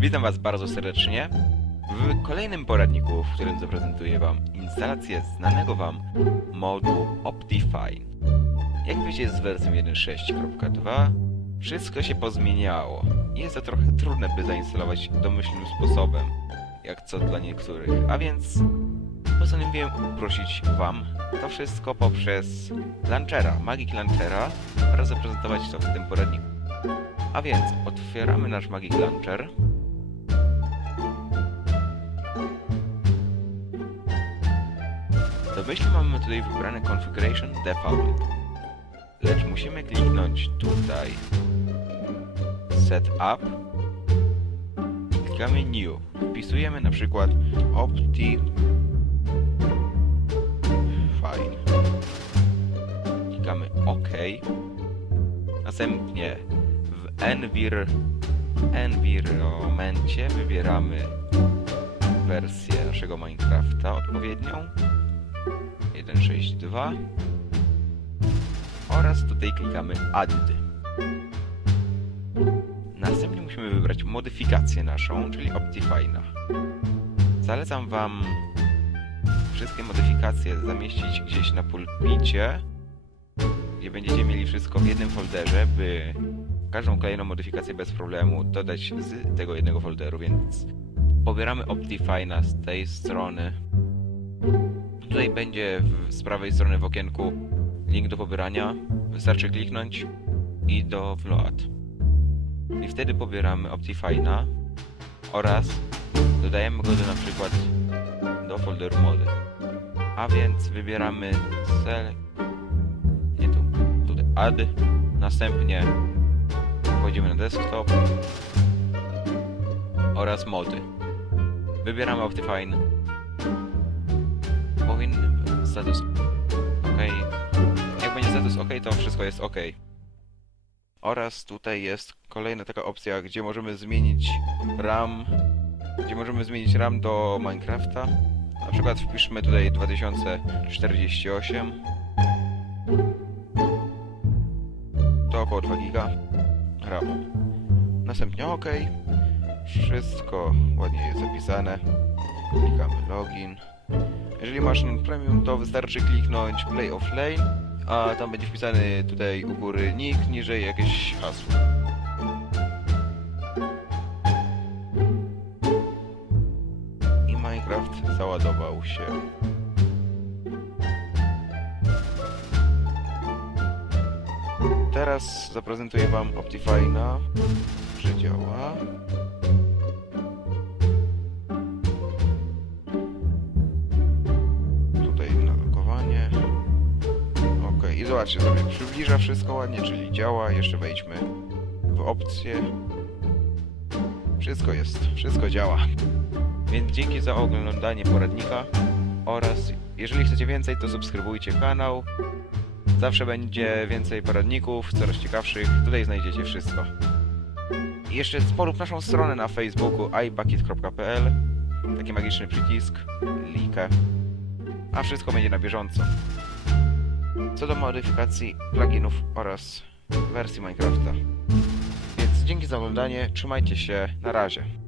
Witam Was bardzo serdecznie w kolejnym poradniku, w którym zaprezentuję Wam instalację znanego Wam modu Optifine. Jak wiecie z wersją 1.6.2 wszystko się pozmieniało. Jest to trochę trudne, by zainstalować domyślnym sposobem, jak co dla niektórych. A więc postanowiłem uprościć Wam to wszystko poprzez launchera, Magic Launchera oraz zaprezentować to w tym poradniku. A więc otwieramy nasz Magic Launcher. Do wyjścia mamy tutaj wybrane Configuration Default. Lecz musimy kliknąć tutaj Setup i klikamy New. Wpisujemy na przykład Opti Fine. Klikamy OK. Następnie w Envir environmencie wybieramy wersję naszego Minecrafta odpowiednią 1.6.2 oraz tutaj klikamy Add. Następnie musimy wybrać modyfikację naszą, czyli Optifine'a. Zalecam Wam wszystkie modyfikacje zamieścić gdzieś na pulpicie, gdzie będziecie mieli wszystko w jednym folderze, by każdą kolejną modyfikację bez problemu dodać z tego jednego folderu, więc pobieramy Optifine'a z tej strony. Będzie w, z prawej strony w okienku link do pobierania. Wystarczy kliknąć i do Float. I wtedy pobieramy Optifine'a oraz dodajemy go do na przykład do folderu mody. A więc wybieramy select nie tu, tutaj add, następnie wchodzimy na desktop oraz mody. Wybieramy Optifine. Powinny status OK. Jak będzie status OK, to wszystko jest OK. Oraz tutaj jest kolejna taka opcja, gdzie możemy zmienić RAM, gdzie możemy zmienić RAM do Minecrafta. Na przykład wpiszmy tutaj 2048. To około 2 giga RAMu. Następnie OK. Wszystko ładnie jest zapisane. Klikamy login. Jeżeli masz non premium, to wystarczy kliknąć play offline, a tam będzie wpisany tutaj u góry nick, niżej jakieś hasło. I Minecraft załadował się. Teraz zaprezentuję Wam Optifine'a, że działa. Zobaczcie sobie, przybliża wszystko ładnie, czyli działa. Jeszcze wejdźmy w opcje. Wszystko jest, wszystko działa. Więc dzięki za oglądanie poradnika oraz jeżeli chcecie więcej, to subskrybujcie kanał. Zawsze będzie więcej poradników, coraz ciekawszych. Tutaj znajdziecie wszystko. I jeszcze polub naszą stronę na Facebooku ibucket.pl Taki magiczny przycisk, linkę. A wszystko będzie na bieżąco. Co do modyfikacji pluginów oraz wersji Minecrafta. Więc dzięki za oglądanie, trzymajcie się, na razie.